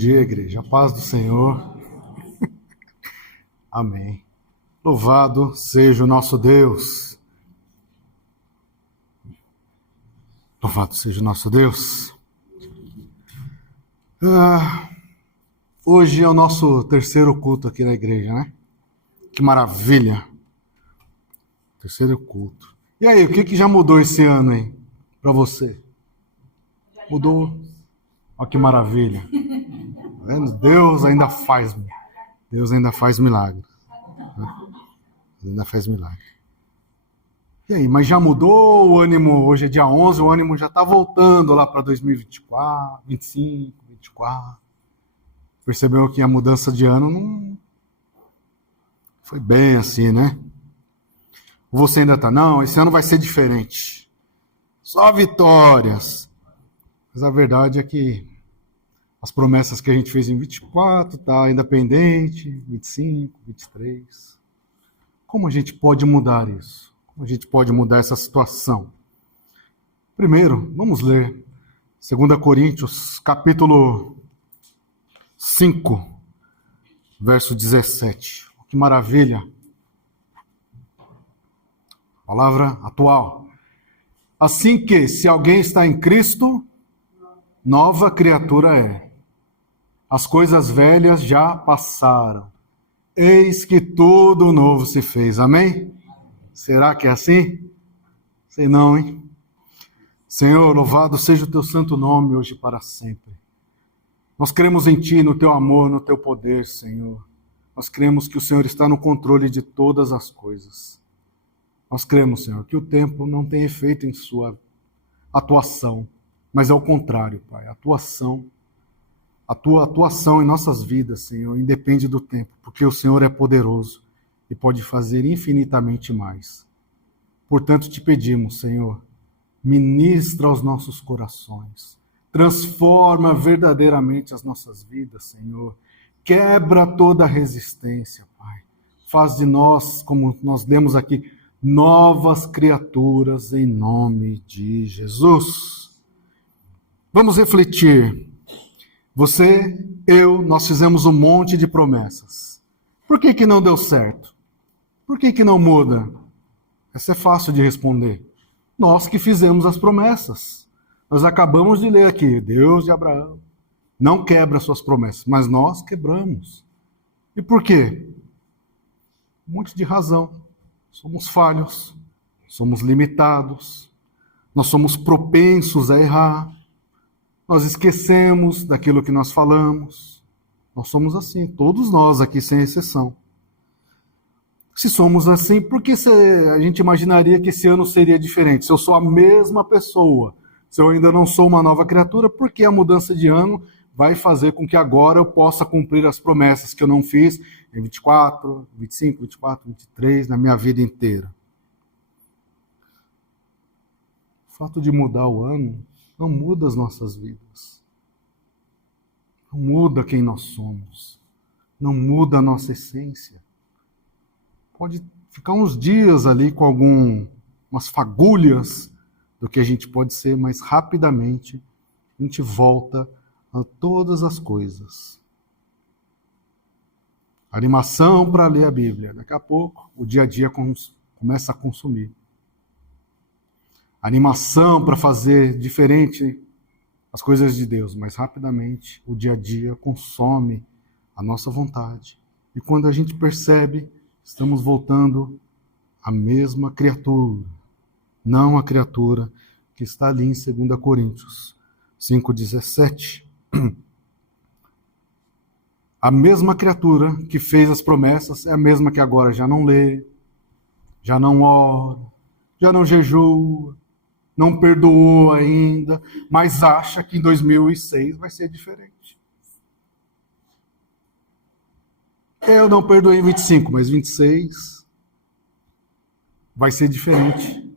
dia, igreja. A paz do Senhor. Amém. Louvado seja o nosso Deus. Louvado seja o nosso Deus. Hoje é o nosso terceiro culto aqui na igreja, né? Que maravilha. Terceiro culto. E aí, o que já mudou esse ano aí para você? Mudou? Olha que maravilha. Tá vendo? Deus ainda faz milagre. Deus ainda faz milagre. E aí, mas já mudou o ânimo? Hoje é dia 11, o ânimo já está voltando lá para 2024, 25, 24. Percebeu que a mudança de ano não foi bem assim, né? Você ainda está, não, esse ano vai ser diferente. Só vitórias. Mas a verdade é que as promessas que a gente fez em 24 tá ainda pendente, 25, 23. Como a gente pode mudar isso? Como a gente pode mudar essa situação? Primeiro, vamos ler 2 Coríntios, capítulo 5, verso 17. Que maravilha! Palavra atual. Assim que, se alguém está em Cristo, nova criatura é. As coisas velhas já passaram. Eis que tudo novo se fez. Amém? Será que é assim? Sei não, hein? Senhor, louvado seja o teu santo nome hoje e para sempre. Nós cremos em ti, no teu amor, no teu poder, Senhor. Nós cremos que o Senhor está no controle de todas as coisas. Nós cremos, Senhor, que o tempo não tem efeito em sua atuação, mas é o contrário, Pai. A tua atuação em nossas vidas, Senhor, independe do tempo, porque o Senhor é poderoso e pode fazer infinitamente mais. Portanto, te pedimos, Senhor, ministra aos nossos corações, transforma verdadeiramente as nossas vidas, Senhor, quebra toda a resistência, Pai. Faz de nós, como nós lemos aqui, novas criaturas em nome de Jesus. Vamos refletir. Você, eu, nós fizemos um monte de promessas. Por que não deu certo? Por que não muda? Essa é fácil de responder. Nós que fizemos as promessas. Nós acabamos de ler aqui, Deus de Abraão não quebra suas promessas, mas nós quebramos. E por quê? Um monte de razão. Somos falhos, somos limitados, nós somos propensos a errar, nós esquecemos daquilo que nós falamos. Nós somos assim, todos nós aqui sem exceção. Se somos assim, por que a gente imaginaria que esse ano seria diferente? Se eu sou a mesma pessoa, se eu ainda não sou uma nova criatura, por que a mudança de ano vai fazer com que agora eu possa cumprir as promessas que eu não fiz em 24, 25, 24, 23, na minha vida inteira? O fato de mudar o ano não muda as nossas vidas. Não muda quem nós somos. Não muda a nossa essência. Pode ficar uns dias ali com umas fagulhas do que a gente pode ser, mas rapidamente a gente volta a todas as coisas. Animação para ler a Bíblia. Daqui a pouco, o dia a dia começa a consumir. Animação para fazer diferente as coisas de Deus, mas rapidamente o dia a dia consome a nossa vontade. E quando a gente percebe, estamos voltando à mesma criatura, não a criatura que está ali em 2 Coríntios 5,17. A mesma criatura que fez as promessas é a mesma que agora já não lê, já não ora, já não jejua, não perdoou ainda, mas acha que em 2006 vai ser diferente. Eu não perdoei em 25, mas 26 vai ser diferente.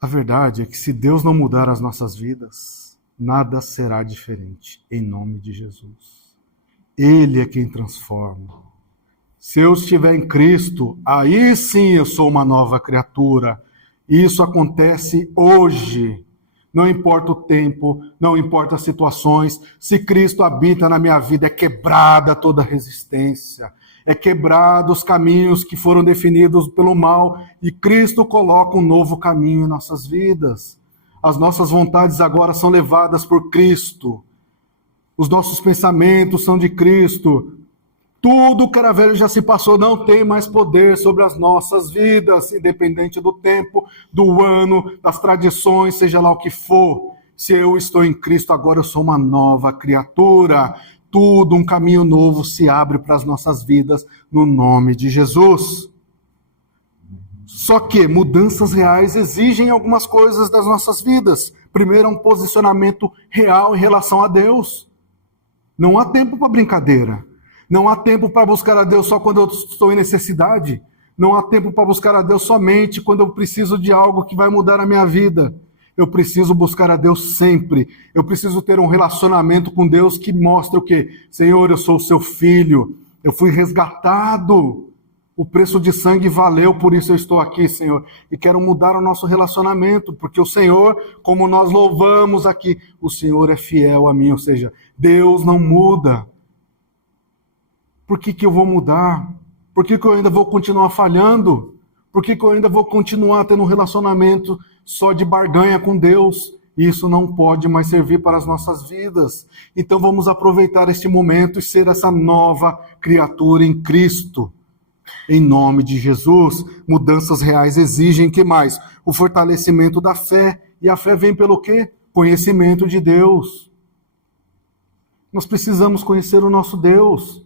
A verdade é que se Deus não mudar as nossas vidas, nada será diferente, em nome de Jesus. Ele é quem transforma. Se eu estiver em Cristo, aí sim eu sou uma nova criatura. E isso acontece hoje. Não importa o tempo, não importa as situações. Se Cristo habita na minha vida, é quebrada toda resistência. É quebrado os caminhos que foram definidos pelo mal. E Cristo coloca um novo caminho em nossas vidas. As nossas vontades agora são levadas por Cristo. Os nossos pensamentos são de Cristo. Tudo que era velho já se passou, não tem mais poder sobre as nossas vidas, independente do tempo, do ano, das tradições, seja lá o que for. Se eu estou em Cristo, agora eu sou uma nova criatura. Tudo, um caminho novo se abre para as nossas vidas, no nome de Jesus. Só que mudanças reais exigem algumas coisas das nossas vidas. Primeiro, um posicionamento real em relação a Deus. Não há tempo para brincadeira. Não há tempo para buscar a Deus só quando eu estou em necessidade. Não há tempo para buscar a Deus somente quando eu preciso de algo que vai mudar a minha vida. Eu preciso buscar a Deus sempre. Eu preciso ter um relacionamento com Deus que mostre o quê? Senhor, eu sou o seu filho. Eu fui resgatado. O preço de sangue valeu, por isso eu estou aqui, Senhor. E quero mudar o nosso relacionamento, porque o Senhor, como nós louvamos aqui, o Senhor é fiel a mim. Ou seja, Deus não muda. Por que eu vou mudar? Por que eu ainda vou continuar falhando? Por que eu ainda vou continuar tendo um relacionamento só de barganha com Deus? Isso não pode mais servir para as nossas vidas. Então vamos aproveitar este momento e ser essa nova criatura em Cristo. Em nome de Jesus, mudanças reais exigem que mais? O fortalecimento da fé. E a fé vem pelo quê? Conhecimento de Deus. Nós precisamos conhecer o nosso Deus.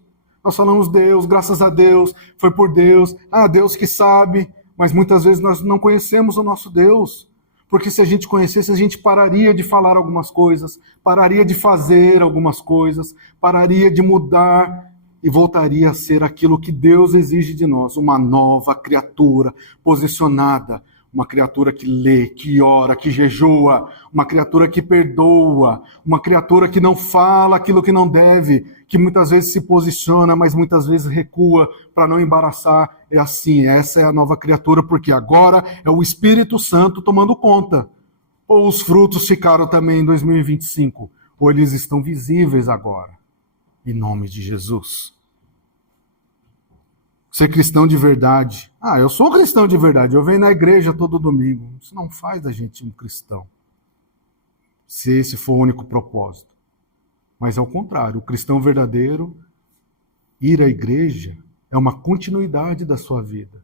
Nós falamos Deus, graças a Deus, foi por Deus. Ah, Deus que sabe. Mas muitas vezes nós não conhecemos o nosso Deus. Porque se a gente conhecesse, a gente pararia de falar algumas coisas, pararia de fazer algumas coisas, pararia de mudar e voltaria a ser aquilo que Deus exige de nós, uma nova criatura posicionada, uma criatura que lê, que ora, que jejua, uma criatura que perdoa, uma criatura que não fala aquilo que não deve, que muitas vezes se posiciona, mas muitas vezes recua para não embaraçar. É assim, essa é a nova criatura, porque agora é o Espírito Santo tomando conta. Ou os frutos ficaram também em 2025, ou eles estão visíveis agora, em nome de Jesus. Ser cristão de verdade. Ah, eu sou cristão de verdade, eu venho na igreja todo domingo. Isso não faz da gente um cristão, se esse for o único propósito. Mas ao contrário, o cristão verdadeiro, ir à igreja, é uma continuidade da sua vida.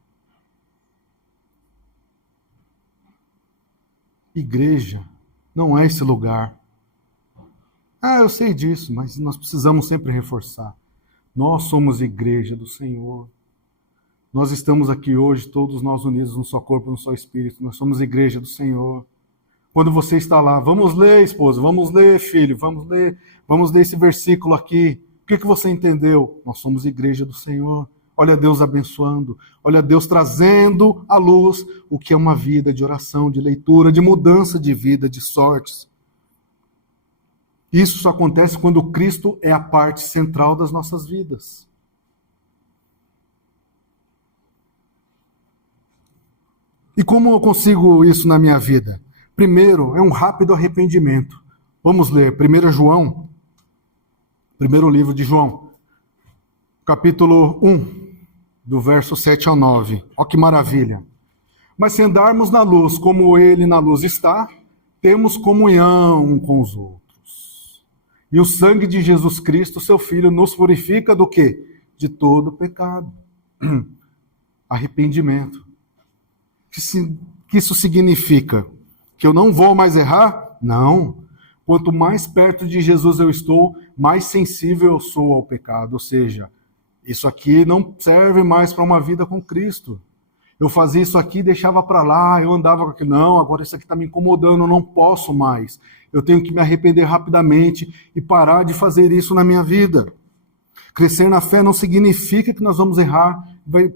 Igreja não é esse lugar. Ah, eu sei disso, mas nós precisamos sempre reforçar. Nós somos igreja do Senhor. Nós estamos aqui hoje, todos nós unidos num só corpo, num só espírito. Nós somos igreja do Senhor. Quando você está lá, vamos ler, esposa, vamos ler, filho, vamos ler esse versículo aqui. O que você entendeu? Nós somos igreja do Senhor. Olha Deus abençoando, olha Deus trazendo à luz o que é uma vida de oração, de leitura, de mudança de vida, de sortes. Isso só acontece quando Cristo é a parte central das nossas vidas. E como eu consigo isso na minha vida? Primeiro, é um rápido arrependimento. Vamos ler 1 João, primeiro livro de João, capítulo 1, do verso 7 ao 9. Olha que maravilha. Mas se andarmos na luz como ele na luz está, temos comunhão com os outros. E o sangue de Jesus Cristo, seu Filho, nos purifica do quê? De todo pecado. Arrependimento. Que isso significa? Que eu não vou mais errar? Não. Quanto mais perto de Jesus eu estou, mais sensível eu sou ao pecado. Ou seja, isso aqui não serve mais para uma vida com Cristo. Eu fazia isso aqui, deixava para lá, eu andava com aquilo. Não, agora isso aqui está me incomodando, eu não posso mais. Eu tenho que me arrepender rapidamente e parar de fazer isso na minha vida. Crescer na fé não significa que nós vamos errar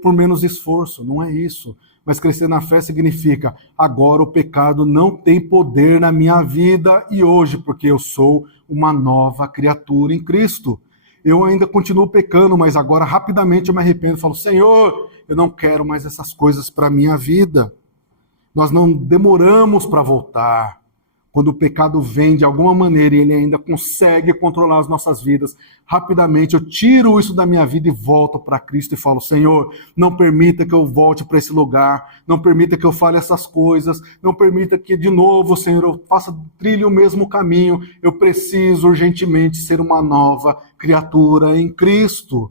por menos esforço, não é isso. Mas crescer na fé significa, agora o pecado não tem poder na minha vida e hoje, porque eu sou uma nova criatura em Cristo. Eu ainda continuo pecando, mas agora rapidamente eu me arrependo e falo, Senhor, eu não quero mais essas coisas para a minha vida. Nós não demoramos para voltar. Quando o pecado vem de alguma maneira e ele ainda consegue controlar as nossas vidas, rapidamente eu tiro isso da minha vida e volto para Cristo e falo: Senhor, não permita que eu volte para esse lugar, não permita que eu fale essas coisas, não permita que de novo, Senhor, eu trilhe o mesmo caminho. Eu preciso urgentemente ser uma nova criatura em Cristo.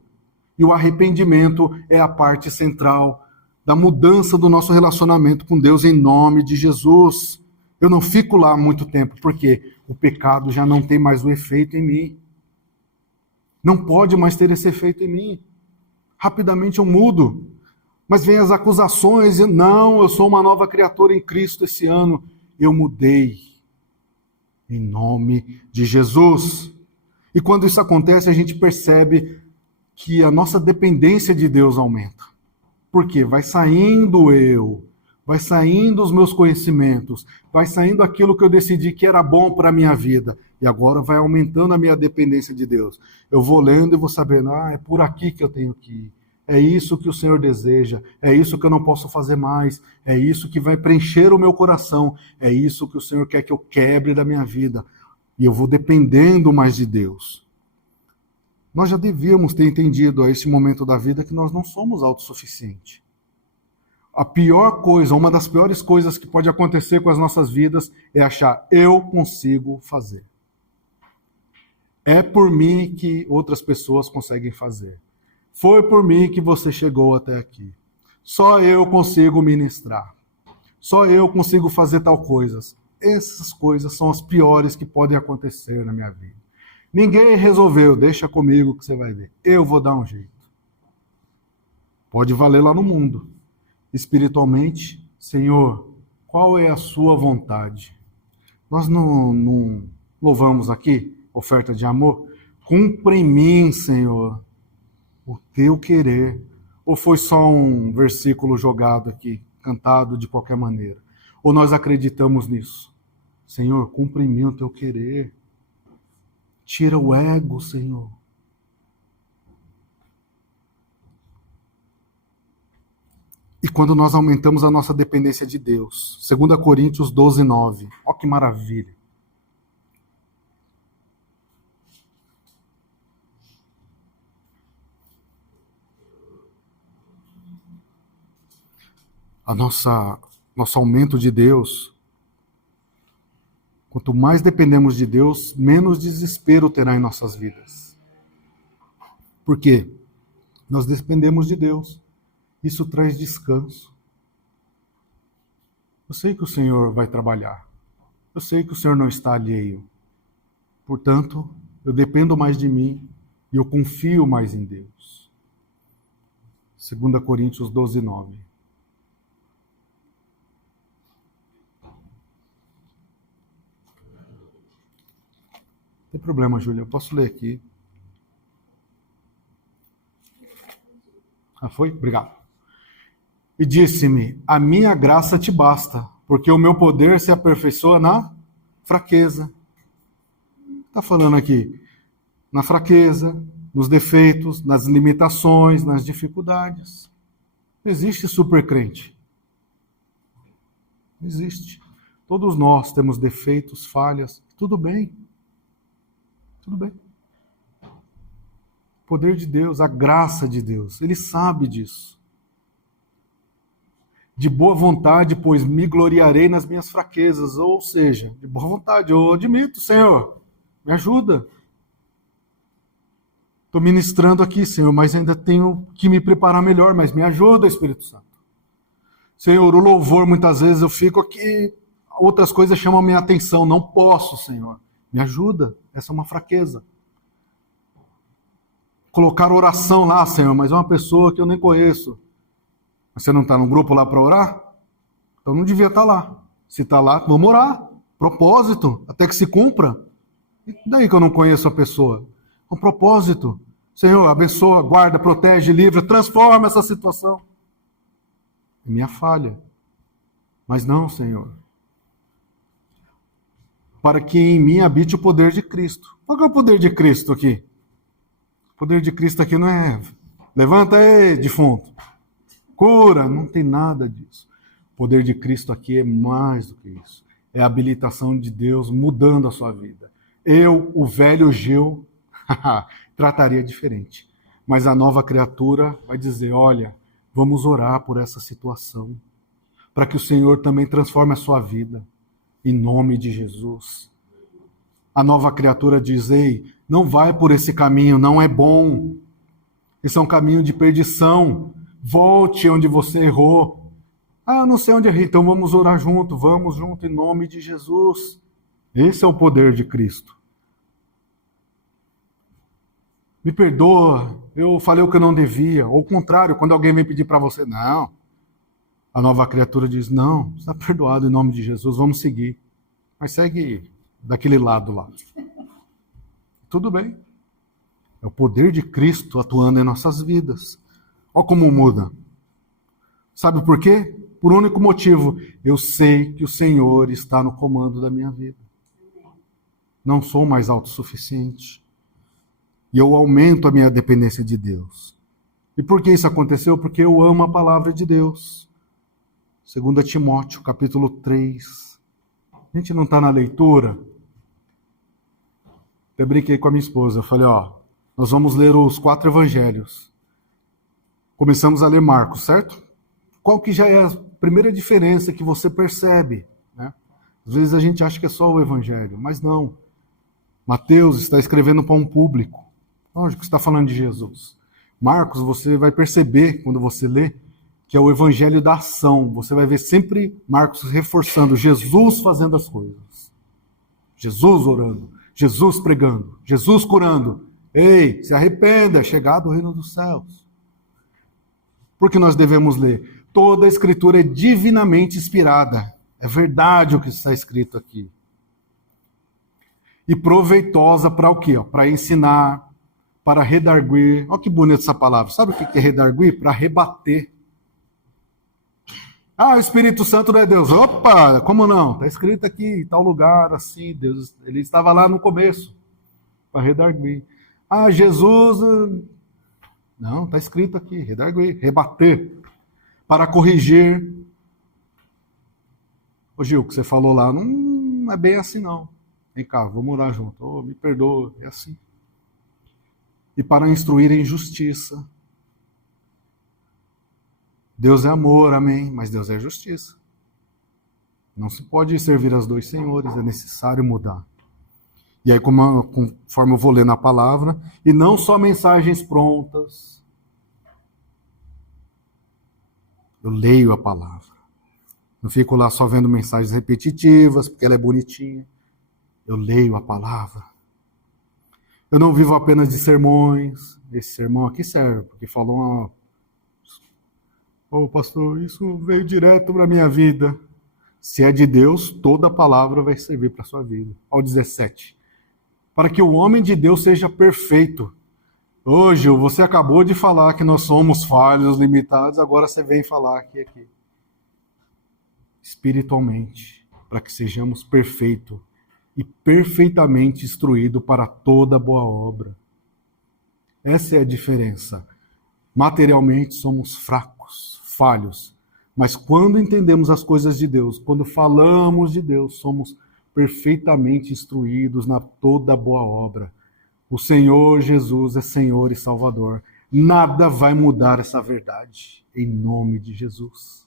E o arrependimento é a parte central da mudança do nosso relacionamento com Deus em nome de Jesus. Eu não fico lá muito tempo, porque o pecado já não tem mais o efeito em mim. Não pode mais ter esse efeito em mim. Rapidamente eu mudo. Mas vem as acusações, e não, eu sou uma nova criatura em Cristo esse ano. Eu mudei. Em nome de Jesus. E quando isso acontece, a gente percebe que a nossa dependência de Deus aumenta. Por quê? Vai saindo eu. Vai saindo os meus conhecimentos, vai saindo aquilo que eu decidi que era bom para a minha vida. E agora vai aumentando a minha dependência de Deus. Eu vou lendo e vou sabendo, é por aqui que eu tenho que ir. É isso que o Senhor deseja, é isso que eu não posso fazer mais, é isso que vai preencher o meu coração, é isso que o Senhor quer que eu quebre da minha vida. E eu vou dependendo mais de Deus. Nós já devíamos ter entendido a esse momento da vida que nós não somos autossuficientes. A pior coisa, uma das piores coisas que pode acontecer com as nossas vidas é achar, eu consigo fazer. É por mim que outras pessoas conseguem fazer. Foi por mim que você chegou até aqui. Só eu consigo ministrar. Só eu consigo fazer tal coisas. Essas coisas são as piores que podem acontecer na minha vida. Ninguém resolveu, deixa comigo que você vai ver. Eu vou dar um jeito. Pode valer lá no mundo. Espiritualmente, Senhor, qual é a sua vontade? Nós não louvamos aqui, oferta de amor? Cumpra em mim, Senhor, o teu querer. Ou foi só um versículo jogado aqui, cantado de qualquer maneira? Ou nós acreditamos nisso? Senhor, cumpra em mim o teu querer. Tira o ego, Senhor. E quando nós aumentamos a nossa dependência de Deus, 2 Coríntios 12, 9. Olha que maravilha. Nosso aumento de Deus, quanto mais dependemos de Deus, menos desespero terá em nossas vidas. Por quê? Nós dependemos de Deus. Isso traz descanso. Eu sei que o Senhor vai trabalhar. Eu sei que o Senhor não está alheio. Portanto, eu dependo mais de mim e eu confio mais em Deus. 2 Coríntios 12, 9. Não tem problema, Júlia, eu posso ler aqui. Foi? Obrigado. E disse-me, a minha graça te basta, porque o meu poder se aperfeiçoa na fraqueza. Está falando aqui, na fraqueza, nos defeitos, nas limitações, nas dificuldades. Não existe supercrente. Não existe. Todos nós temos defeitos, falhas, tudo bem. Tudo bem. O poder de Deus, a graça de Deus, Ele sabe disso. De boa vontade, pois me gloriarei nas minhas fraquezas. Ou seja, de boa vontade, eu admito, Senhor, me ajuda. Estou ministrando aqui, Senhor, mas ainda tenho que me preparar melhor, mas me ajuda, Espírito Santo. Senhor, o louvor, muitas vezes eu fico aqui, outras coisas chamam a minha atenção, não posso, Senhor. Me ajuda, essa é uma fraqueza. Colocar oração lá, Senhor, mas é uma pessoa que eu nem conheço. Você não está no grupo lá para orar? Então não devia estar lá. Se está lá, vamos orar. Propósito, até que se cumpra. E daí que eu não conheço a pessoa? Um propósito. Senhor, abençoa, guarda, protege, livra, transforma essa situação. É minha falha. Mas não, Senhor. Para que em mim habite o poder de Cristo. Qual que é o poder de Cristo aqui? O poder de Cristo aqui não é levanta aí, defunto. Cura, não tem nada disso. O poder de Cristo aqui é mais do que isso. É a habilitação de Deus mudando a sua vida. Eu, o velho Gil, trataria diferente. Mas a nova criatura vai dizer, olha, vamos orar por essa situação, para que o Senhor também transforme a sua vida, em nome de Jesus. A nova criatura diz, ei, não vai por esse caminho, não é bom. Esse é um caminho de perdição. Volte onde você errou. Ah, eu não sei onde errei, então vamos orar junto, vamos junto em nome de Jesus. Esse é o poder de Cristo. Me perdoa, eu falei o que eu não devia. Ou o contrário, quando alguém vem pedir para você, não. A nova criatura diz, não, está perdoado em nome de Jesus, vamos seguir. Mas segue daquele lado lá. Tudo bem. É o poder de Cristo atuando em nossas vidas. Olha como muda. Sabe por quê? Por um único motivo. Eu sei que o Senhor está no comando da minha vida. Não sou mais autossuficiente. E eu aumento a minha dependência de Deus. E por que isso aconteceu? Porque eu amo a palavra de Deus. 2 Timóteo, capítulo 3. A gente não está na leitura? Eu brinquei com a minha esposa. Eu falei, nós vamos ler os 4 evangelhos. Começamos a ler Marcos, certo? Qual que já é a primeira diferença que você percebe? Né? Às vezes a gente acha que é só o evangelho, mas não. Mateus está escrevendo para um público. Lógico que está falando de Jesus. Marcos, você vai perceber, quando você lê, que é o evangelho da ação. Você vai ver sempre Marcos reforçando Jesus fazendo as coisas. Jesus orando, Jesus pregando, Jesus curando. Ei, se arrependa, é chegado o reino dos céus. Por que nós devemos ler? Toda a escritura é divinamente inspirada. É verdade o que está escrito aqui. E proveitosa para o quê? Para ensinar, para redarguir. Olha que bonita essa palavra. Sabe o que é redarguir? Para rebater. Ah, o Espírito Santo não é Deus. Opa, como não? Está escrito aqui, em tal lugar, assim, Deus. Ele estava lá no começo, para redarguir. Ah, Jesus... Não, está escrito aqui, redarguir, rebater, para corrigir. Ô Gil, o que você falou lá, não é bem assim não. Vem cá, vamos orar junto. Me perdoa, é assim. E para instruir em justiça. Deus é amor, amém, mas Deus é justiça. Não se pode servir aos dois senhores, é necessário mudar. E aí, conforme eu vou ler na palavra, e não só mensagens prontas, eu leio a palavra. Não fico lá só vendo mensagens repetitivas, porque ela é bonitinha. Eu leio a palavra. Eu não vivo apenas de sermões. Esse sermão aqui serve, porque falou pastor, isso veio direto para a minha vida. Se é de Deus, toda a palavra vai servir para a sua vida. Ao 17. Para que o homem de Deus seja perfeito. Hoje, você acabou de falar que nós somos falhos, limitados, agora você vem falar aqui. Espiritualmente, para que sejamos perfeitos e perfeitamente instruídos para toda boa obra. Essa é a diferença. Materialmente somos fracos, falhos, mas quando entendemos as coisas de Deus, quando falamos de Deus, somos perfeitamente instruídos na toda boa obra. O Senhor Jesus é Senhor e Salvador. Nada vai mudar essa verdade, em nome de Jesus.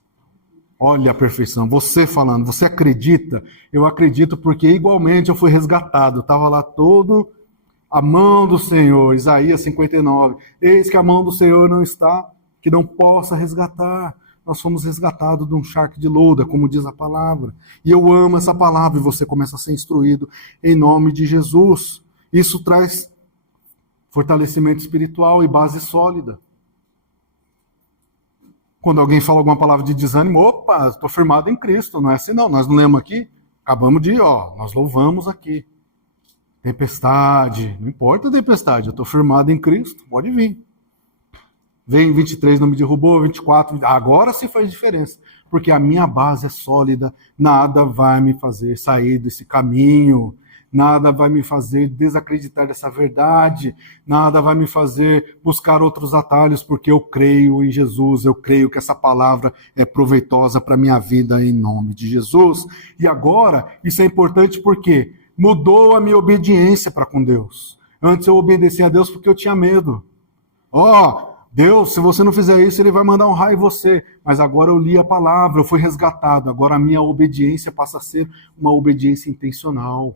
Olha a perfeição. Você falando, você acredita? Eu acredito porque igualmente eu fui resgatado. Estava lá todo a mão do Senhor, Isaías 59. Eis que a mão do Senhor não está, que não possa resgatar. Nós fomos resgatados de um charco de loda, como diz a palavra. E eu amo essa palavra e você começa a ser instruído em nome de Jesus. Isso traz fortalecimento espiritual e base sólida. Quando alguém fala alguma palavra de desânimo, opa, estou firmado em Cristo. Não é assim não, nós não lemos aqui. Acabamos de ir, nós louvamos aqui. Tempestade, não importa a tempestade, eu estou firmado em Cristo, pode vir. Vem 23, não me derrubou, 24, agora sim faz diferença. Porque a minha base é sólida, nada vai me fazer sair desse caminho. nada vai me fazer desacreditar dessa verdade, nada vai me fazer buscar outros atalhos, porque eu creio em Jesus, eu creio que essa palavra é proveitosa para a minha vida em nome de Jesus. E agora, isso é importante porque mudou a minha obediência para com Deus. Antes eu obedecia a Deus porque eu tinha medo. Deus, se você não fizer isso, ele vai mandar um raio em você. Mas agora eu li a palavra, eu fui resgatado. Agora a minha obediência passa a ser uma obediência intencional,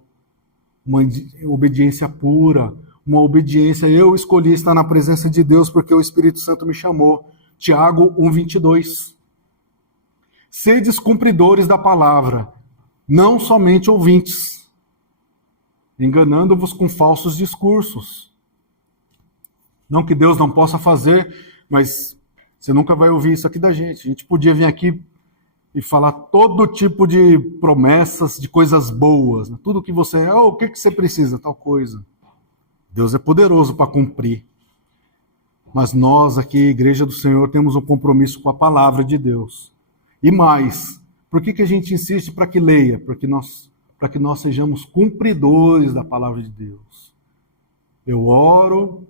uma obediência pura, uma obediência. Eu escolhi estar na presença de Deus porque o Espírito Santo me chamou. Tiago 1:22. Sedes cumpridores da palavra, não somente ouvintes, enganando-vos com falsos discursos. Não que Deus não possa fazer, mas você nunca vai ouvir isso aqui da gente. A gente podia vir aqui e falar todo tipo de promessas, de coisas boas. Né? Tudo que você... o que você precisa? Tal coisa. Deus é poderoso para cumprir. Mas nós aqui, Igreja do Senhor, temos um compromisso com a palavra de Deus. E mais, por que a gente insiste para que leia? Para que nós sejamos cumpridores da palavra de Deus. Eu oro...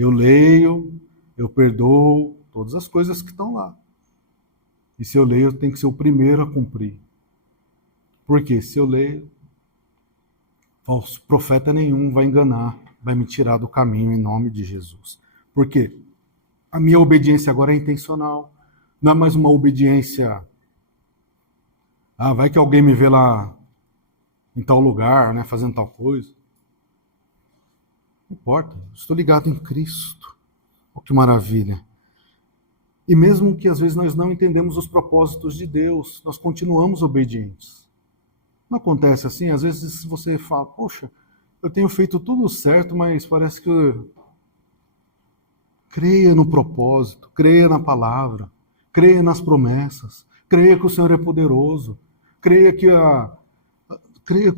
Eu leio, eu perdoo, todas as coisas que estão lá. E se eu leio, eu tenho que ser o primeiro a cumprir. Por quê? Se eu leio, falso profeta nenhum vai enganar, vai me tirar do caminho em nome de Jesus. Por quê? A minha obediência agora é intencional. Não é mais uma obediência... vai que alguém me vê lá em tal lugar, né, fazendo tal coisa. Não importa, estou ligado em Cristo. Oh, que maravilha. E mesmo que às vezes nós não entendemos os propósitos de Deus, nós continuamos obedientes. Não acontece assim? Às vezes você fala, poxa, eu tenho feito tudo certo, mas parece que creia no propósito, creia na palavra, creia nas promessas, creia que o Senhor é poderoso, creia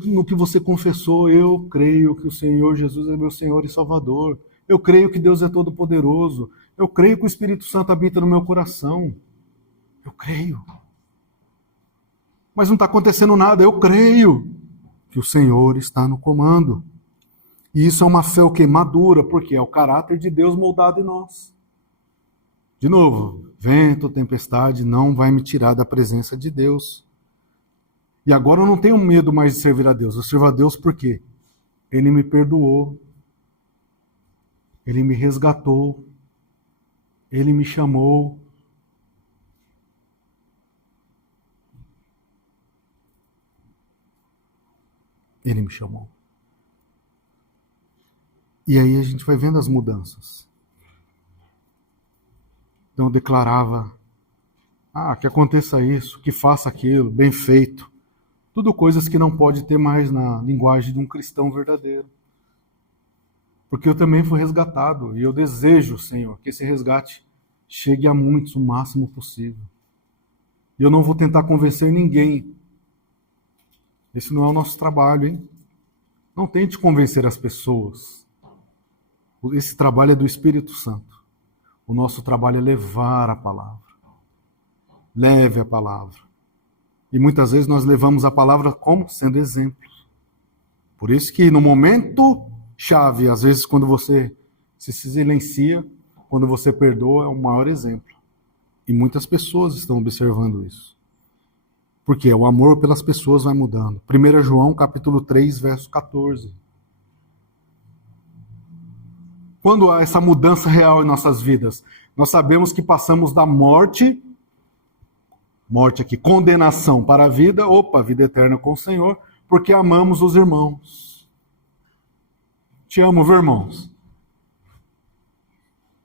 no que você confessou. Eu creio que o Senhor Jesus é meu Senhor e Salvador. Eu creio que Deus é todo-poderoso. Eu creio que o Espírito Santo habita no meu coração. Eu creio. Mas não está acontecendo nada. Eu creio que o Senhor está no comando. E isso é uma fé madura, porque é o caráter de Deus moldado em nós. De novo, vento, tempestade não vai me tirar da presença de Deus. E agora eu não tenho medo mais de servir a Deus. Eu sirvo a Deus porque Ele me perdoou, Ele me resgatou, Ele me chamou. Ele me chamou. E aí a gente vai vendo as mudanças. Então eu declarava, que aconteça isso, que faça aquilo, bem feito. Tudo coisas que não pode ter mais na linguagem de um cristão verdadeiro. Porque eu também fui resgatado. E eu desejo, Senhor, que esse resgate chegue a muitos o máximo possível. E eu não vou tentar convencer ninguém. Esse não é o nosso trabalho, hein? Não tente convencer as pessoas. Esse trabalho é do Espírito Santo. O nosso trabalho é levar a palavra. Leve a palavra. E muitas vezes nós levamos a palavra como? Sendo exemplos. Por isso que no momento chave, às vezes quando você se silencia, quando você perdoa, é o maior exemplo. E muitas pessoas estão observando isso. Porque o amor pelas pessoas vai mudando. 1 João capítulo 3, verso 14. Quando há essa mudança real em nossas vidas, nós sabemos que passamos da morte aqui, condenação para a vida, vida eterna com o Senhor, porque amamos os irmãos. Te amo, viu, irmãos?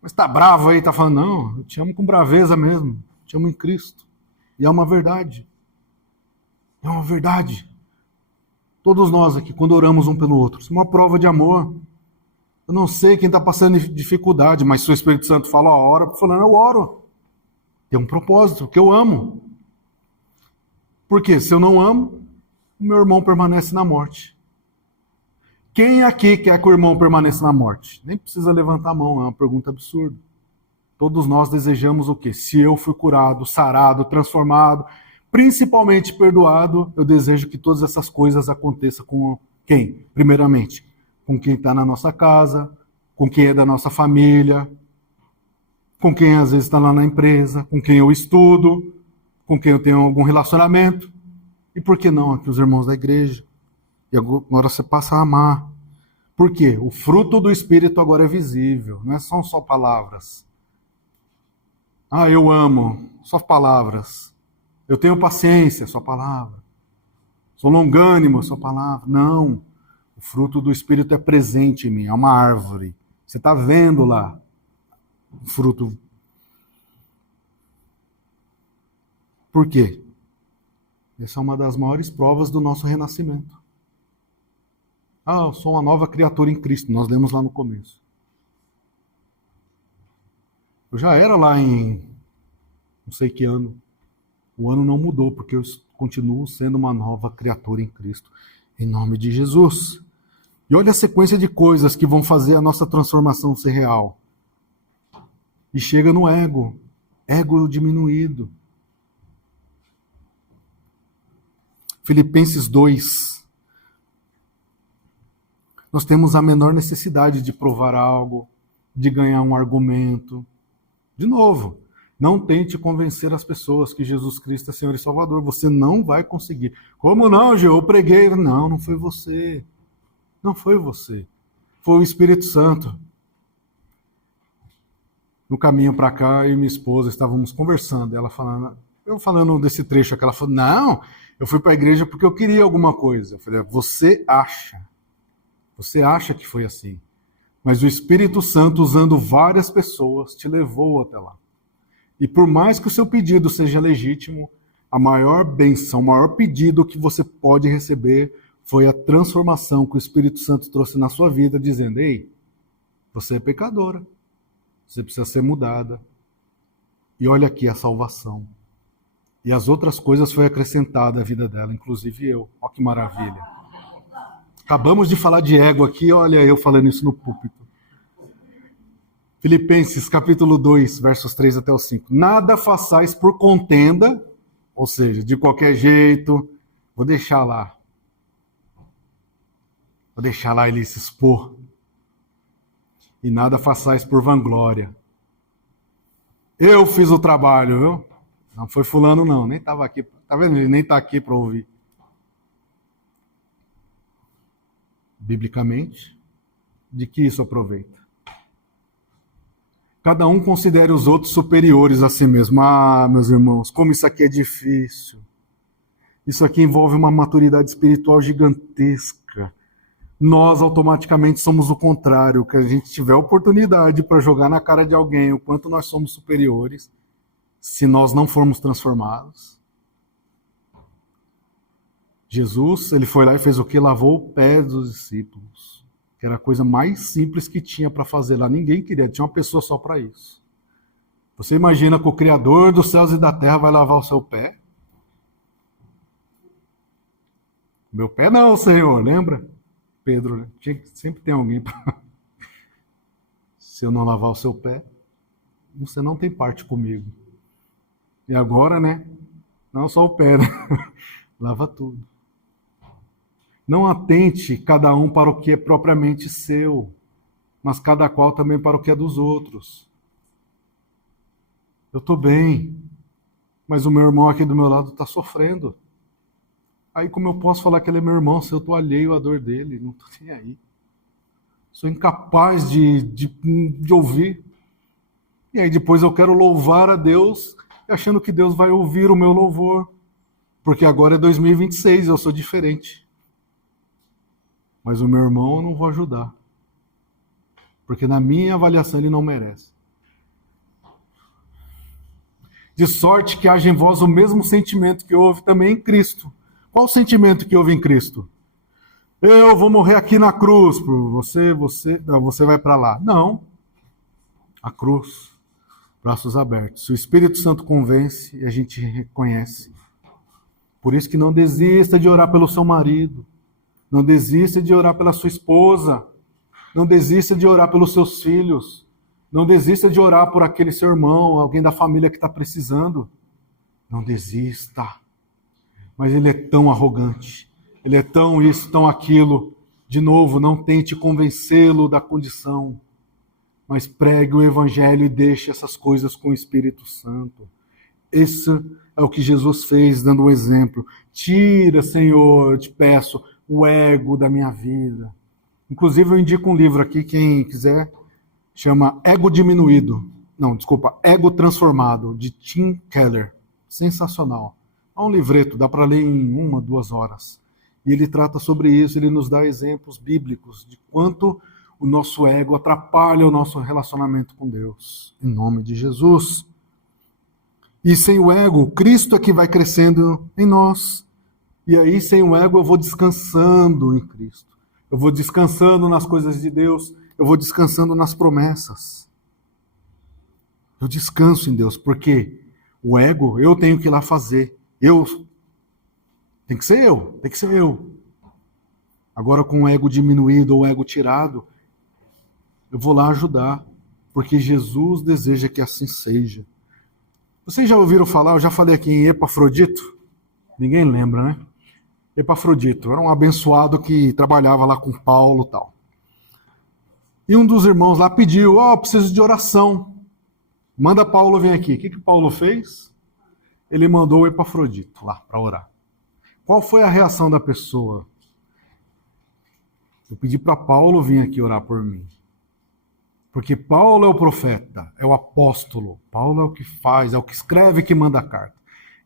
Mas está bravo aí, está falando, não, eu te amo com braveza mesmo, te amo em Cristo. E é uma verdade. É uma verdade. Todos nós aqui, quando oramos um pelo outro, isso é uma prova de amor. Eu não sei quem está passando dificuldade, mas se o Espírito Santo fala, ora, falando, eu oro. Tem um propósito, que eu amo. Porque se eu não amo, o meu irmão permanece na morte. Quem aqui quer que o irmão permaneça na morte? Nem precisa levantar a mão, é uma pergunta absurda. Todos nós desejamos o quê? Se eu fui curado, sarado, transformado, principalmente perdoado, eu desejo que todas essas coisas aconteçam com Quem? Primeiramente, com quem está na nossa casa, com quem é da nossa família, com quem às vezes está lá na empresa, com quem eu estudo, com quem eu tenho algum relacionamento. E por que não aqui os irmãos da igreja? E agora você passa a amar. Por quê? O fruto do Espírito agora é visível, não são só palavras. Ah, eu amo, só palavras. Eu tenho paciência, só palavra. Sou longânimo, só palavra. Não, o fruto do Espírito é presente em mim, é uma árvore. Você está vendo lá o fruto. Por quê? Essa é uma das maiores provas do nosso renascimento. Ah, eu sou uma nova criatura em Cristo. Nós lemos lá no começo. Eu já era lá em não sei que ano. O ano não mudou, porque eu continuo sendo uma nova criatura em Cristo. Em nome de Jesus. E olha a sequência de coisas que vão fazer a nossa transformação ser real. E chega no ego. Ego diminuído. Filipenses 2. Nós temos a menor necessidade de provar algo, de ganhar um argumento. De novo, não tente convencer as pessoas que Jesus Cristo é Senhor e Salvador. Você não vai conseguir. Como não, Gê? Eu preguei. Não, não foi você. Não foi você. Foi o Espírito Santo. No caminho para cá, eu e minha esposa estávamos conversando. Ela falando, eu falando desse trecho aqui, ela falou, não, eu fui para a igreja porque eu queria alguma coisa. Eu falei, você acha que foi assim. Mas o Espírito Santo, usando várias pessoas, te levou até lá. E por mais que o seu pedido seja legítimo, a maior bênção, o maior pedido que você pode receber foi a transformação que o Espírito Santo trouxe na sua vida, dizendo, ei, você é pecadora, você precisa ser mudada. E olha aqui a salvação. E as outras coisas foi acrescentada à vida dela, inclusive eu. Olha que maravilha. Acabamos de falar de ego aqui, olha eu falando isso no púlpito. Filipenses capítulo 2, versos 3 até o 5. Nada façais por contenda, ou seja, de qualquer jeito. Vou deixar lá ele se expor. E nada façais por vanglória. Eu fiz o trabalho, viu? Não foi fulano não, nem estava aqui. Tá vendo? Ele nem está aqui para ouvir. Biblicamente, de que isso aproveita? Cada um considere os outros superiores a si mesmo. Ah, meus irmãos, como isso aqui é difícil. Isso aqui envolve uma maturidade espiritual gigantesca. Nós automaticamente somos o contrário, que a gente tiver oportunidade para jogar na cara de alguém o quanto nós somos superiores, se nós não formos transformados. Jesus, ele foi lá e fez o quê? Lavou o pé dos discípulos, que era a coisa mais simples que tinha para fazer lá. Ninguém queria, tinha uma pessoa só para isso. Você imagina que o Criador dos céus e da terra vai lavar o seu pé? Meu pé não, Senhor, lembra? Pedro, né? Sempre tem alguém para... Se eu não lavar o seu pé, você não tem parte comigo. E agora, né? Não só o pé, né? Lava tudo. Não atente cada um para o que é propriamente seu, mas cada qual também para o que é dos outros. Eu estou bem, mas o meu irmão aqui do meu lado está sofrendo. Aí como eu posso falar que ele é meu irmão se eu estou alheio à dor dele? Não estou nem aí. Sou incapaz de ouvir. E aí depois eu quero louvar a Deus, achando que Deus vai ouvir o meu louvor. Porque agora é 2026, eu sou diferente. Mas o meu irmão eu não vou ajudar. Porque na minha avaliação ele não merece. De sorte que haja em vós o mesmo sentimento que houve também em Cristo. Qual o sentimento que houve em Cristo? Eu vou morrer aqui na cruz, você vai para lá. Não. A cruz, braços abertos. Se o Espírito Santo convence, a gente reconhece. Por isso que não desista de orar pelo seu marido. Não desista de orar pela sua esposa. Não desista de orar pelos seus filhos. Não desista de orar por aquele seu irmão, alguém da família que está precisando. Não desista. Mas ele é tão arrogante. Ele é tão isso, tão aquilo. De novo, não tente convencê-lo da condição, mas pregue o evangelho e deixe essas coisas com o Espírito Santo. Esse é o que Jesus fez, dando um exemplo. Tira, Senhor, eu te peço, o ego da minha vida. Inclusive, eu indico um livro aqui, quem quiser, chama Ego Diminuído. Não, desculpa, Ego Transformado, de Tim Keller. Sensacional. É um livreto, dá para ler em 1, 2 horas. E ele trata sobre isso, ele nos dá exemplos bíblicos de quanto o nosso ego atrapalha o nosso relacionamento com Deus. Em nome de Jesus. E sem o ego, Cristo é que vai crescendo em nós. E aí, sem o ego, eu vou descansando em Cristo. Eu vou descansando nas coisas de Deus. Eu vou descansando nas promessas. Eu descanso em Deus, porque o ego, eu tenho que ir lá fazer. Tem que ser eu. Agora, com o ego diminuído ou o ego tirado, eu vou lá ajudar, porque Jesus deseja que assim seja. Vocês já ouviram falar, eu já falei aqui em Epafrodito? Ninguém lembra, né? Epafrodito era um abençoado que trabalhava lá com Paulo e tal. E um dos irmãos lá pediu, preciso de oração. Manda Paulo vir aqui. O que Paulo fez? Ele mandou o Epafrodito lá para orar. Qual foi a reação da pessoa? Eu pedi para Paulo vir aqui orar por mim. Porque Paulo é o profeta, é o apóstolo. Paulo é o que faz, é o que escreve, que manda a carta.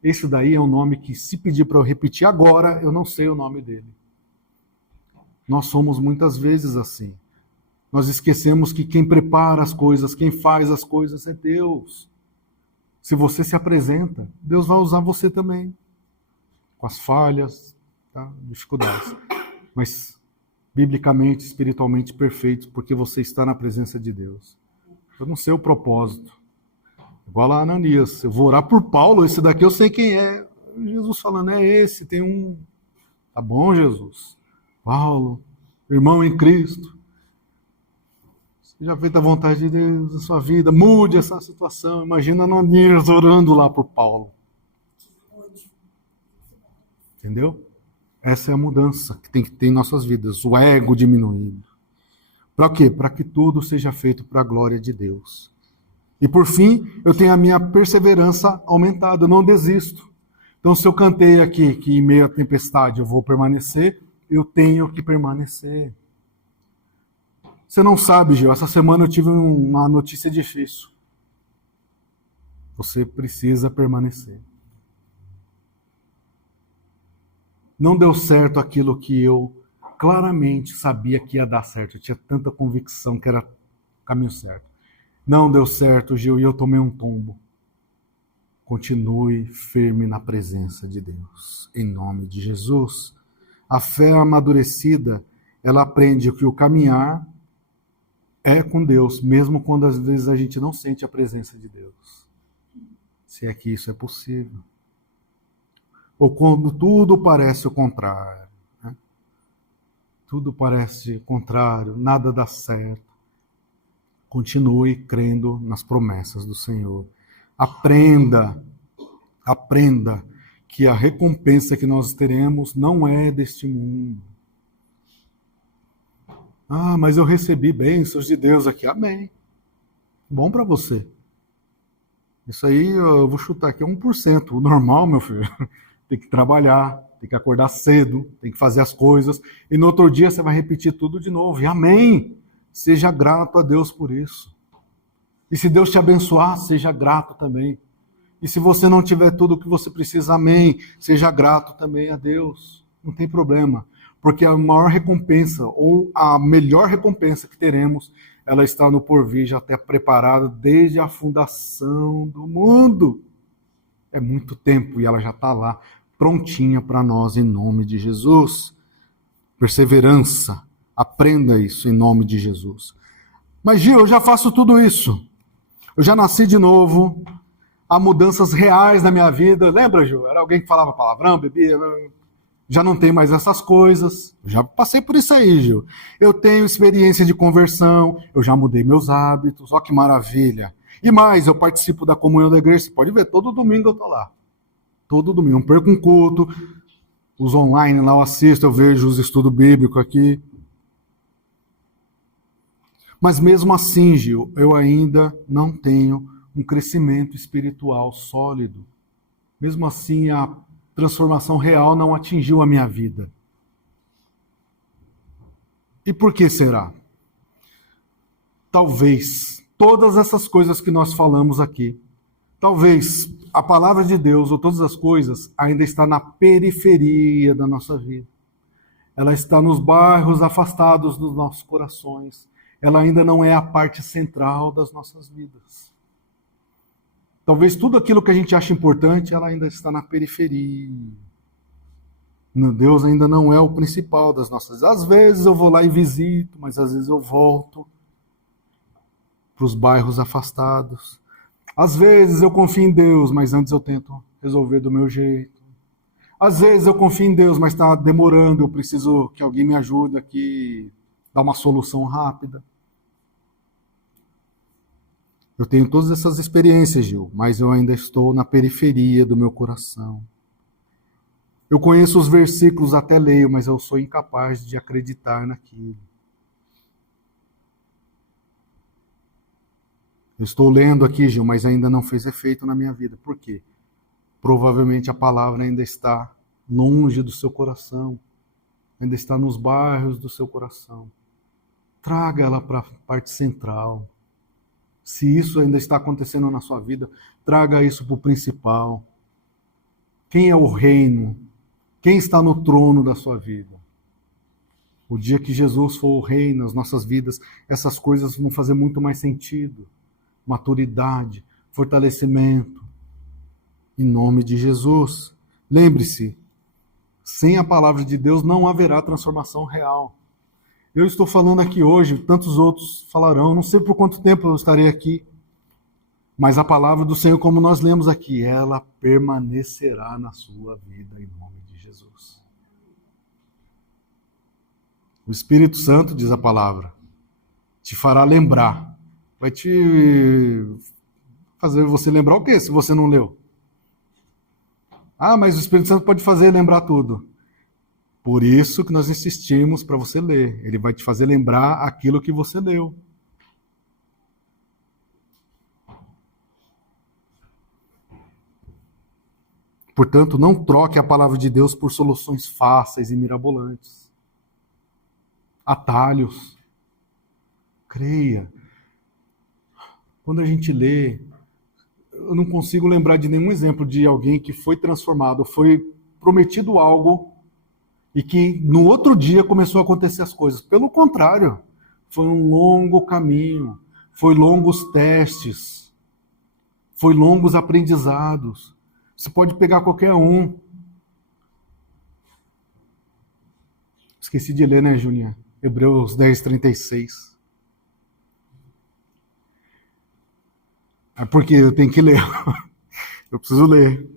Esse daí é um nome que, se pedir para eu repetir agora, eu não sei o nome dele. Nós somos muitas vezes assim. Nós esquecemos que quem prepara as coisas, quem faz as coisas é Deus. Se você se apresenta, Deus vai usar você também. Com as falhas, tá? Dificuldades. Mas biblicamente, espiritualmente perfeito, porque você está na presença de Deus. Eu não sei o propósito. Igual lá Ananias, eu vou orar por Paulo, esse daqui eu sei quem é. Jesus falando, é esse, tem um... Tá bom, Jesus. Paulo, irmão em Cristo. Você já fez a vontade de Deus na sua vida, mude essa situação. Imagina Ananias orando lá por Paulo. Entendeu? Essa é a mudança que tem que ter em nossas vidas, o ego diminuindo. Para quê? Para que tudo seja feito para a glória de Deus. E por fim, eu tenho a minha perseverança aumentada, eu não desisto. Então, se eu cantei aqui que em meio à tempestade eu vou permanecer, eu tenho que permanecer. Você não sabe, Gil, essa semana eu tive uma notícia difícil. Você precisa permanecer. Não deu certo aquilo que eu claramente sabia que ia dar certo. Eu tinha tanta convicção que era o caminho certo. Não deu certo, Gil, e eu tomei um tombo. Continue firme na presença de Deus, em nome de Jesus. A fé amadurecida, ela aprende que o caminhar é com Deus, mesmo quando às vezes a gente não sente a presença de Deus. Se é que isso é possível. Ou quando tudo parece o contrário. Né? Tudo parece o contrário, nada dá certo. Continue crendo nas promessas do Senhor. Aprenda que a recompensa que nós teremos não é deste mundo. Mas eu recebi bênçãos de Deus aqui. Amém. Bom para você. Isso aí eu vou chutar aqui 1%. O normal, meu filho, tem que trabalhar, tem que acordar cedo, tem que fazer as coisas. E no outro dia você vai repetir tudo de novo. E amém. Seja grato a Deus por isso. E se Deus te abençoar, seja grato também. E se você não tiver tudo o que você precisa, amém. Seja grato também a Deus. Não tem problema. Porque a maior recompensa, ou a melhor recompensa que teremos, ela está no porvir, já até preparada desde a fundação do mundo. É muito tempo e ela já está lá, prontinha para nós, em nome de Jesus. Perseverança. Aprenda isso em nome de Jesus. Mas, Gil, eu já faço tudo isso. Eu já nasci de novo. Há mudanças reais na minha vida. Lembra, Gil? Era alguém que falava palavrão, bebia. Já não tem mais essas coisas. Eu já passei por isso aí, Gil. Eu tenho experiência de conversão. Eu já mudei meus hábitos. Olha que maravilha. E mais, eu participo da comunhão da igreja. Você pode ver, todo domingo eu estou lá. Todo domingo. Não perco um culto. Os online lá eu assisto, eu vejo os estudos bíblicos aqui. Mas mesmo assim, Gil, eu ainda não tenho um crescimento espiritual sólido. Mesmo assim, a transformação real não atingiu a minha vida. E por que será? Talvez todas essas coisas que nós falamos aqui, talvez a palavra de Deus ou todas as coisas ainda está na periferia da nossa vida. Ela está nos bairros afastados dos nossos corações. Ela ainda não é a parte central das nossas vidas. Talvez tudo aquilo que a gente acha importante, ela ainda está na periferia. Deus ainda não é o principal das nossas vidas. Às vezes eu vou lá e visito, mas às vezes eu volto para os bairros afastados. Às vezes eu confio em Deus, mas antes eu tento resolver do meu jeito. Às vezes eu confio em Deus, mas está demorando, eu preciso que alguém me ajude aqui, dar uma solução rápida. Eu tenho todas essas experiências, Gil, mas eu ainda estou na periferia do meu coração. Eu conheço os versículos, até leio, mas eu sou incapaz de acreditar naquilo. Eu estou lendo aqui, Gil, mas ainda não fez efeito na minha vida. Por quê? Provavelmente a palavra ainda está longe do seu coração, ainda está nos bairros do seu coração. Traga ela para a parte central. Se isso ainda está acontecendo na sua vida, traga isso para o principal. Quem é o reino? Quem está no trono da sua vida? O dia que Jesus for o rei nas nossas vidas, essas coisas vão fazer muito mais sentido. Maturidade, fortalecimento. Em nome de Jesus. Lembre-se, sem a palavra de Deus não haverá transformação real. Eu estou falando aqui hoje, tantos outros falarão, não sei por quanto tempo eu estarei aqui, mas a palavra do Senhor, como nós lemos aqui, ela permanecerá na sua vida, em nome de Jesus. O Espírito Santo, diz a palavra, te fará lembrar. Vai te fazer você lembrar o quê, se você não leu? Ah, mas o Espírito Santo pode fazer lembrar tudo. Por isso que nós insistimos para você ler. Ele vai te fazer lembrar aquilo que você leu. Portanto, não troque a palavra de Deus por soluções fáceis e mirabolantes. Atalhos. Creia. Quando a gente lê, eu não consigo lembrar de nenhum exemplo de alguém que foi transformado, foi prometido algo e que no outro dia começou a acontecer as coisas. Pelo contrário, foi um longo caminho, foi longos testes, foi longos aprendizados. Você pode pegar qualquer um. Esqueci de ler, né, Juninha? Hebreus 10:36. É porque eu tenho que ler. Eu preciso ler.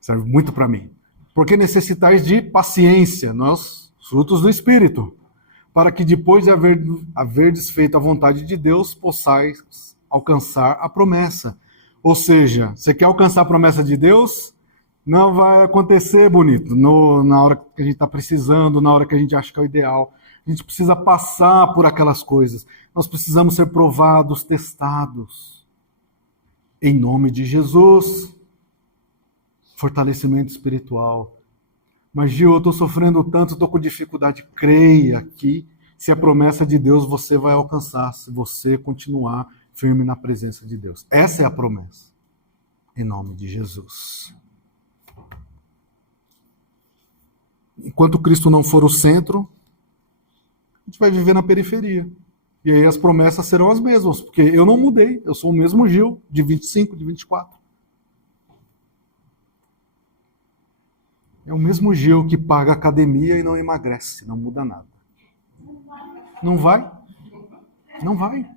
Serve muito para mim. Porque necessitais de paciência, nós, frutos do Espírito, para que depois de haverdes feito a vontade de Deus, possais alcançar a promessa. Ou seja, você quer alcançar a promessa de Deus? Não vai acontecer, bonito, na hora que a gente está precisando, na hora que a gente acha que é o ideal. A gente precisa passar por aquelas coisas. Nós precisamos ser provados, testados. Em nome de Jesus. Fortalecimento espiritual. Mas, Gil, eu estou sofrendo tanto, estou com dificuldade. Creia que, se a promessa de Deus, você vai alcançar, se você continuar firme na presença de Deus. Essa é a promessa. Em nome de Jesus. Enquanto Cristo não for o centro, a gente vai viver na periferia. E aí as promessas serão as mesmas, porque eu não mudei, eu sou o mesmo Gil, de 25, de 24. É o mesmo Gil que paga academia e não emagrece, não muda nada. Não vai? Não vai.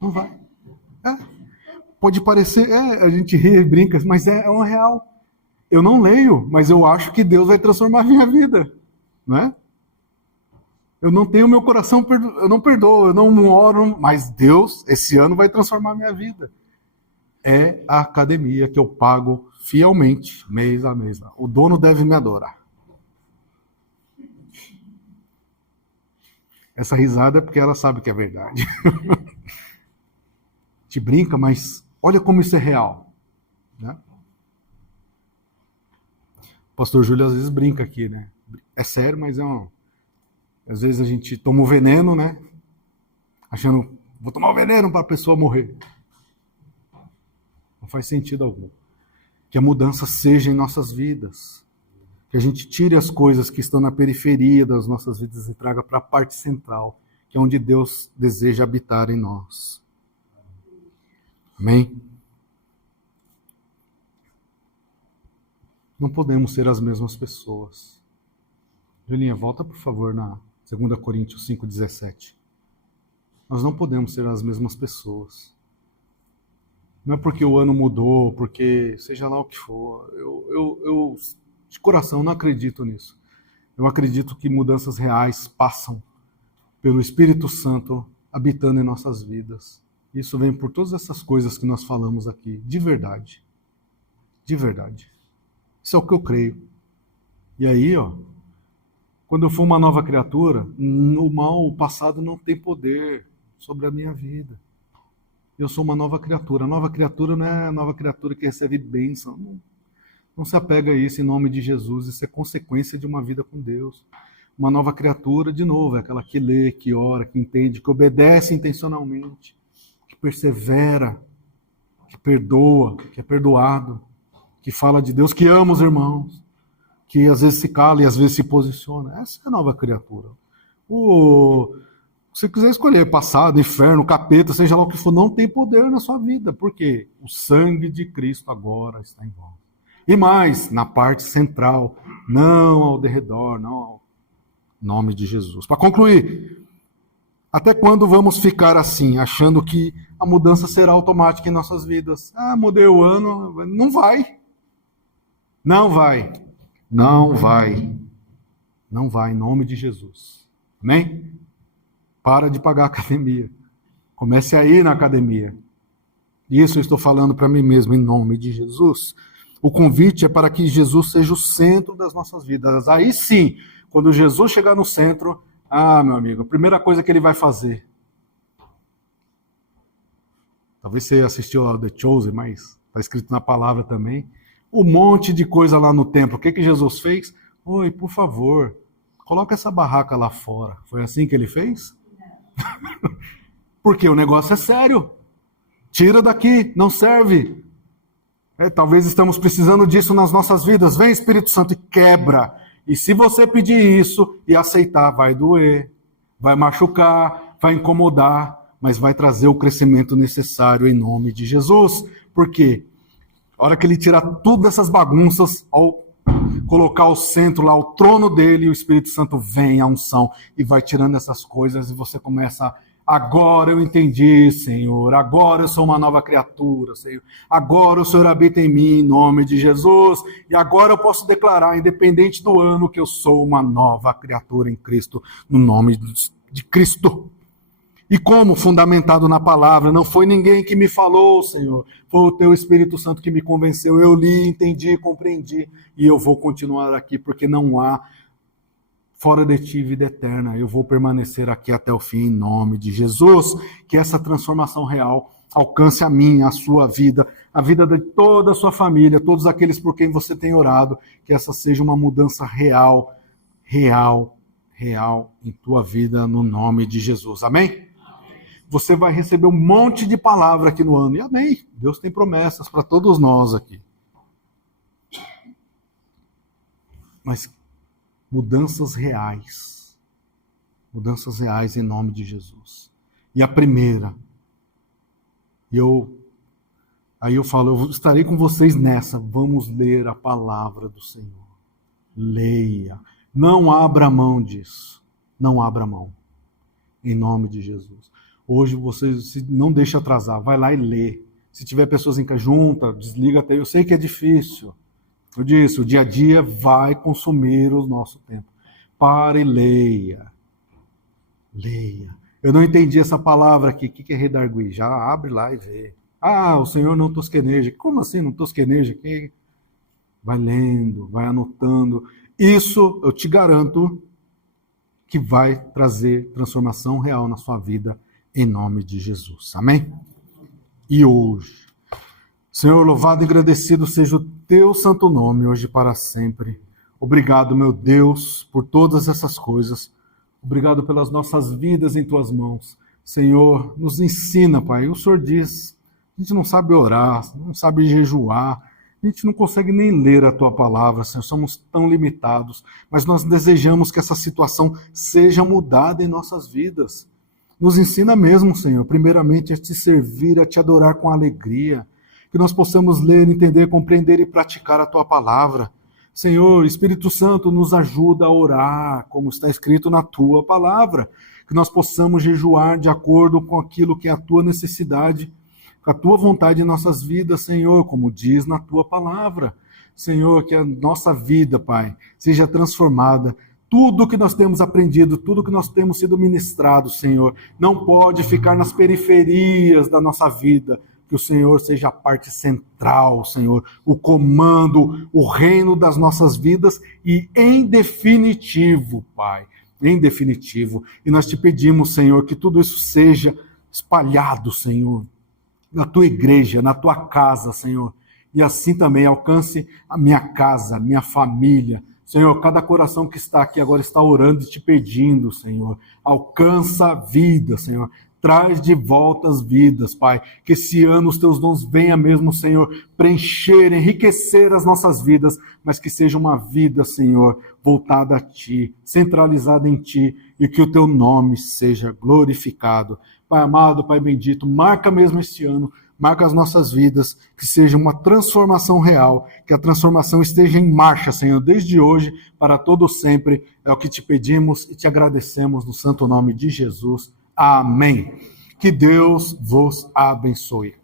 Não vai. Pode parecer, a gente ri e brinca, mas é um real. Eu não leio, mas eu acho que Deus vai transformar a minha vida, não é? Eu não tenho meu coração, eu não perdoo, eu não oro, mas Deus, esse ano, vai transformar a minha vida. É a academia que eu pago fielmente, mês a mês. O dono deve me adorar. Essa risada é porque ela sabe que é verdade. Te brinca, mas olha como isso é real. Né? O pastor Júlio às vezes brinca aqui, né? É sério, mas às vezes a gente toma o veneno, né? Achando, vou tomar o veneno para a pessoa morrer. Não faz sentido algum. Que a mudança seja em nossas vidas. Que a gente tire as coisas que estão na periferia das nossas vidas e traga para a parte central, que é onde Deus deseja habitar em nós. Amém? Não podemos ser as mesmas pessoas. Julinha, volta por favor na 2 Coríntios 5,17. Nós não podemos ser as mesmas pessoas. Não é porque o ano mudou, porque seja lá o que for. Eu de coração não acredito nisso. Eu acredito que mudanças reais passam pelo Espírito Santo habitando em nossas vidas. Isso vem por todas essas coisas que nós falamos aqui, de verdade. De verdade. Isso é o que eu creio. E aí, quando eu for uma nova criatura, o passado não tem poder sobre a minha vida. Eu sou uma nova criatura. A nova criatura não é a nova criatura que recebe bênção. Não se apega a isso em nome de Jesus. Isso é consequência de uma vida com Deus. Uma nova criatura, de novo, é aquela que lê, que ora, que entende, que obedece intencionalmente, que persevera, que perdoa, que é perdoado, que fala de Deus, que ama os irmãos, que às vezes se cala e às vezes se posiciona. Essa é a nova criatura. Se você quiser escolher passado, inferno, capeta, seja lá o que for, não tem poder na sua vida. Por quê? O sangue de Cristo agora está em vós. E mais, na parte central, não ao derredor, não ao nome de Jesus. Para concluir, até quando vamos ficar assim, achando que a mudança será automática em nossas vidas? Mudei o ano. Não vai. Não vai. Não vai. Não vai, em nome de Jesus. Amém? Para de pagar a academia. Comece a ir na academia. Isso eu estou falando para mim mesmo, em nome de Jesus. O convite é para que Jesus seja o centro das nossas vidas. Aí sim, quando Jesus chegar no centro, meu amigo, a primeira coisa que ele vai fazer. Talvez você assistiu lá o The Chosen, mas está escrito na palavra também. Um monte de coisa lá no templo. O que Jesus fez? Oi, por favor, coloca essa barraca lá fora. Foi assim que ele fez? Porque o negócio é sério. Tira daqui, não serve. Talvez estamos precisando disso nas nossas vidas. Vem, Espírito Santo, e quebra. E se você pedir isso e aceitar, vai doer, vai machucar, vai incomodar, mas vai trazer o crescimento necessário em nome de Jesus. Por quê? A hora que ele tira tudo dessas bagunças, ao colocar o centro lá, o trono dele, o Espírito Santo vem, a unção, e vai tirando essas coisas, e você começa agora eu entendi, Senhor, agora eu sou uma nova criatura, Senhor, agora o Senhor habita em mim, em nome de Jesus, e agora eu posso declarar, independente do ano, que eu sou uma nova criatura em Cristo, no nome de Cristo. E como fundamentado na palavra, não foi ninguém que me falou, Senhor, foi o Teu Espírito Santo que me convenceu, eu li, entendi, compreendi, e eu vou continuar aqui, porque não há fora de ti vida eterna, eu vou permanecer aqui até o fim, em nome de Jesus, que essa transformação real alcance a minha, a sua vida, a vida de toda a sua família, todos aqueles por quem você tem orado, que essa seja uma mudança real em tua vida, no nome de Jesus, amém? Você vai receber um monte de palavra aqui no ano, e amém, Deus tem promessas para todos nós aqui. Mas mudanças reais em nome de Jesus. E a primeira, aí eu falo, eu estarei com vocês nessa, vamos ler a palavra do Senhor. Leia, não abra mão disso, não abra mão, em nome de Jesus. Hoje você não deixa atrasar, vai lá e lê. Se tiver pessoas em casa junta, desliga até, eu sei que é difícil. Eu disse, o dia a dia vai consumir o nosso tempo. Pare e leia. Leia. Eu não entendi essa palavra aqui. O que é redarguir? Já abre lá e vê. O Senhor não tosqueneja. Como assim não tosqueneja? Vai lendo, vai anotando. Isso, eu te garanto, que vai trazer transformação real na sua vida, em nome de Jesus. Amém? E hoje, Senhor, louvado e agradecido seja o teu santo nome, hoje e para sempre. Obrigado, meu Deus, por todas essas coisas. Obrigado pelas nossas vidas em tuas mãos. Senhor, nos ensina, Pai. O Senhor diz, a gente não sabe orar, não sabe jejuar, a gente não consegue nem ler a tua palavra, Senhor, somos tão limitados, mas nós desejamos que essa situação seja mudada em nossas vidas. Nos ensina mesmo, Senhor, primeiramente a te servir, a te adorar com alegria, que nós possamos ler, entender, compreender e praticar a tua palavra. Senhor, Espírito Santo, nos ajuda a orar, como está escrito na tua palavra, que nós possamos jejuar de acordo com aquilo que é a tua necessidade, com a tua vontade em nossas vidas, Senhor, como diz na tua palavra. Senhor, que a nossa vida, Pai, seja transformada. Tudo que nós temos aprendido, tudo que nós temos sido ministrados, Senhor, não pode ficar nas periferias da nossa vida. Que o Senhor seja a parte central, Senhor, o comando, o reino das nossas vidas e em definitivo, Pai, em definitivo. E nós te pedimos, Senhor, que tudo isso seja espalhado, Senhor, na tua igreja, na tua casa, Senhor. E assim também alcance a minha casa, a minha família. Senhor, cada coração que está aqui agora está orando e te pedindo, Senhor. Alcança a vida, Senhor. Traz de volta as vidas, Pai. Que esse ano os teus dons venham mesmo, Senhor, preencher, enriquecer as nossas vidas, mas que seja uma vida, Senhor, voltada a Ti, centralizada em Ti, e que o Teu nome seja glorificado. Pai amado, Pai bendito, marca mesmo este ano, marca as nossas vidas, que seja uma transformação real, que a transformação esteja em marcha, Senhor, desde hoje para todo sempre. É o que te pedimos e te agradecemos no santo nome de Jesus. Amém. Que Deus vos abençoe.